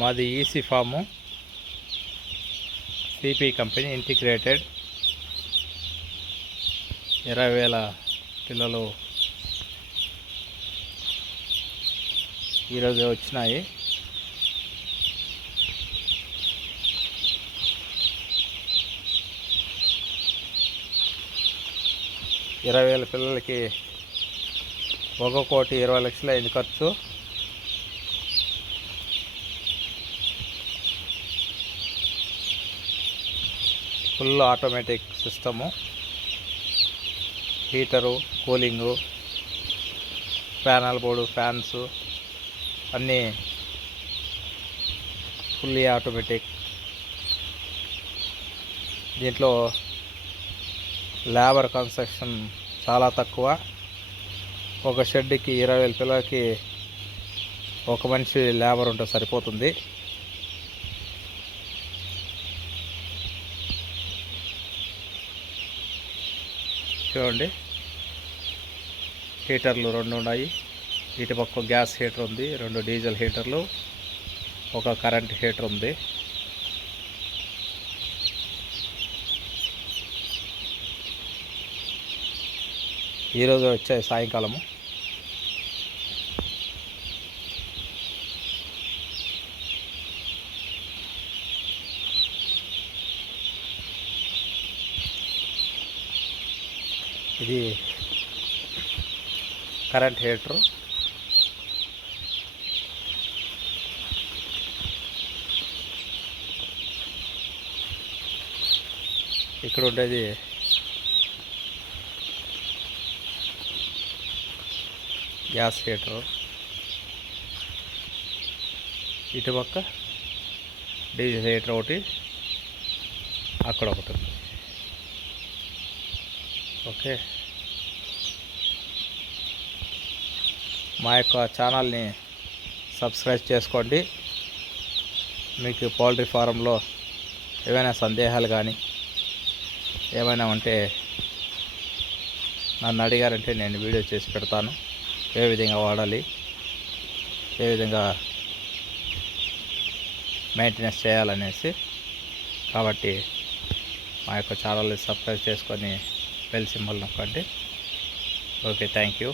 మాది EC farm, CP company integrated. 20,000 పిల్లలు ఈరోజు వచ్చినాయి. ఇరవై వేల పిల్లలకి 1,20,00,000 అయింది ఖర్చు. Full automatic system, heater, cooling, panel board, fans అన్నీ ఫుల్లీ ఆటోమేటిక్. దీంట్లో లేబర్ కన్స్ట్రక్షన్ చాలా తక్కువ. ఒక షెడ్కి 20,000 పిల్లలకి ఒక మనిషి లేబర్ ఉంటే సరిపోతుంది. చూడండి, హీటర్లు 2 ఉన్నాయి. ఇటు పక్క గ్యాస్ హీటర్ ఉంది, 2 డీజిల్ హీటర్లు, ఒక కరెంట్ హీటర్ ఉంది. ఈరోజు వచ్చాయి సాయంకాలము. ఇది కరెంట్ హీటరు. ఇక్కడ ఉండేది గ్యాస్ హీటరు. ఇటు పక్క డీజిల్ హీటర్ ఒకటి, అక్కడ ఒకటి ఉంది. ఓకే, మా యొక్క ఛానల్ని సబ్స్క్రైబ్ చేసుకోండి. మీకు పౌల్ట్రీ ఫారంలో ఏమైనా సందేహాలు కానీ ఏమైనా ఉంటే నన్ను అడిగారంటే నేను వీడియో చేసి పెడతాను. ఏ విధంగా వాడాలి, ఏ విధంగా మెయింటెనెన్స్ చేయాలనేసి. కాబట్టి మా యొక్క ఛానల్ని సబ్స్క్రైబ్ చేసుకొని బెల్ సింబల్ నొక్కండి. Okay, thank you.